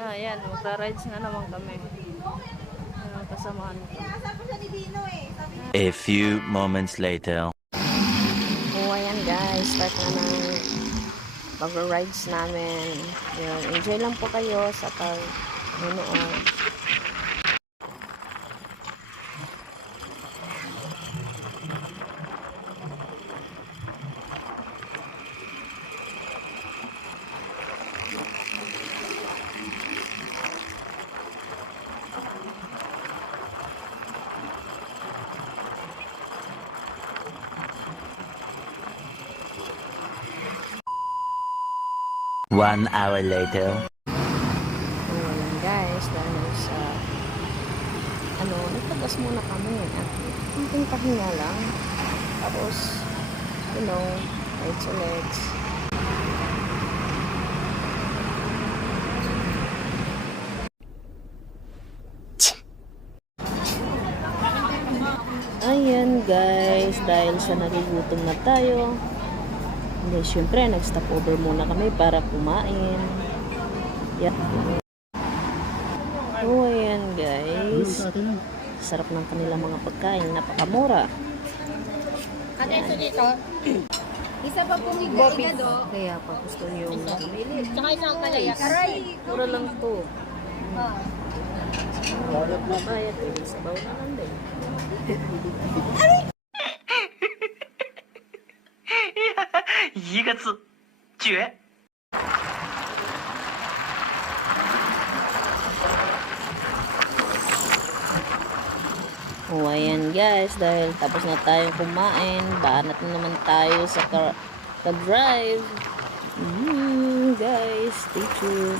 Ayan, magra-rides na naman kami. Kasamahan ko. A few moments later. Oh, ayan guys, start na ng mag-rides namin. Yun, enjoy lang po kayo sa pag-nunood. One hour later. So, ayan guys, dahil sa nagtagas muna kami at kunting pahinga lang. Tapos, rides ulit. Ayan guys, dahil sa nagugutom na tayo, hindi, syempre, nag-stop over muna kami para kumain. Yeah. Oh, ayan guys. Sarap ng kanilang mga pagkain. Napakamura. Kasi dito, isa pa pong igado. Kaya pa gusto niyo yung Tsaka isang kalaya. Aray! mura lang to. Bayad, pwede sabaw na lang din. Oh, ayan guys, dahil tapos na tayong kumain, banat na naman tayo sa ka-drive. Guys, stay tuned.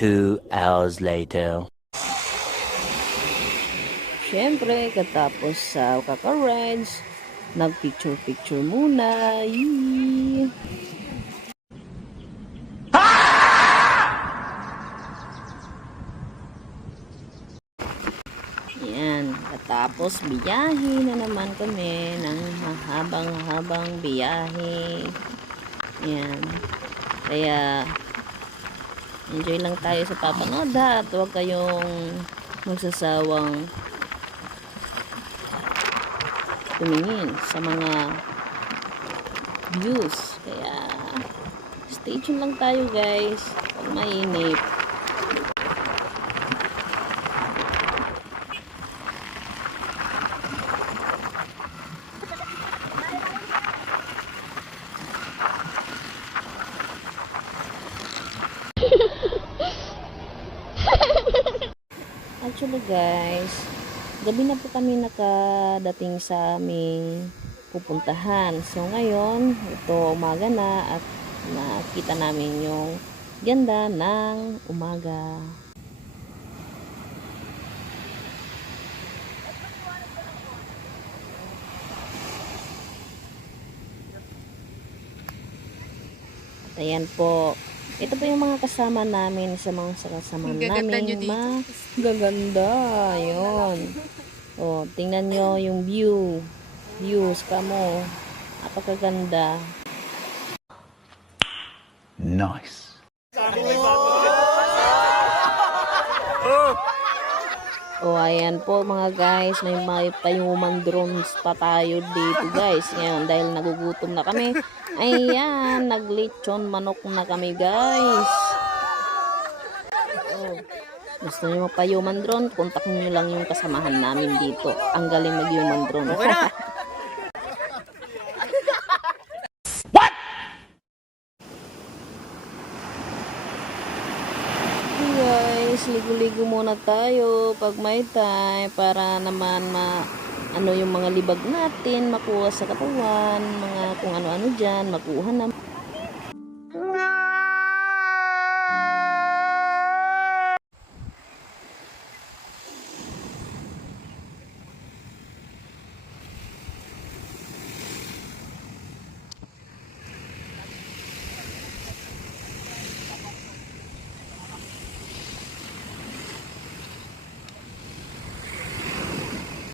Two hours later. Siyempre, katapos sa kaka-rides, nag-picture-picture muna. Yee! Yan, katapos biyahe na naman kami ng mahabang-habang biyahe. Yan. Kaya enjoy lang tayo sa papanood ha, at huwag kayong magsasawang tumingin sa mga views. Kaya stay tuned lang tayo guys, pag mainip. Actually guys, gabi na po kami nakadating sa aming pupuntahan. So ngayon, ito umaga na at nakita namin yung ganda ng umaga. At ayan po, ito po yung mga kasama namin sa mga kasama namin. Magaganda. Yun. O, tingnan nyo yung view. Views ka mo. Napakaganda. Nice. O, ayan po mga guys. May mga payuman drones pa tayo dito guys. Ngayon, dahil nagugutom na kami. Ayan, naglechon manok na kami guys. Oh, gusto nyo magpa-human drone? Kontak nyo lang yung kasamahan namin dito. Ang galing mag-human drone. Okay na! What? Hey guys, ligo-ligo muna tayo pag may time para naman yung mga libag natin makuha sa katawan, mga kung ano-ano dyan, makuha na.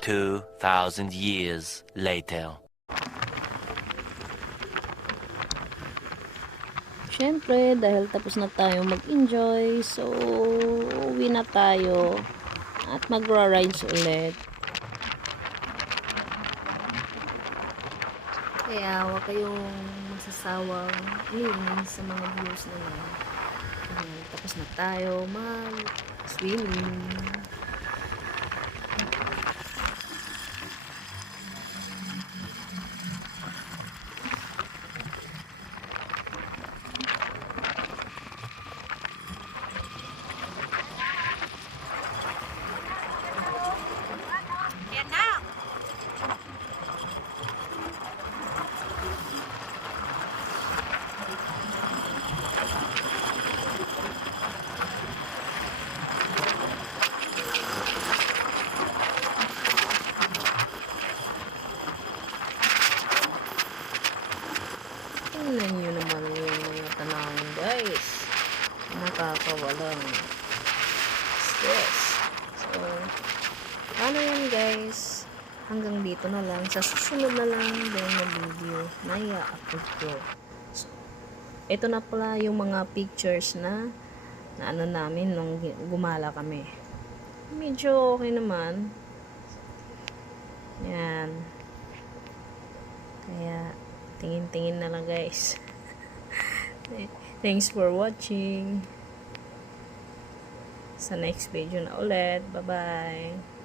2,000 years later. Siyempre, dahil tapos na tayo mag-enjoy, so uwi na tayo at magra-rides ulit. Kaya huwag kayong magsasawang linis sa mga views na yan. Tapos na tayo mag-swimming. Tingnan nyo naman yung mga tanawin, guys. Nakakawalang stress. So, ano yan, guys? Hanggang dito na lang. Sa susunod na lang din na video na i-upload ko. So, ito na pala yung mga pictures na ano namin nung gumala kami. Medyo okay naman. Yan. Kaya, tingin-tingin na lang, guys. Thanks for watching. Sa next video na ulit. Bye-bye.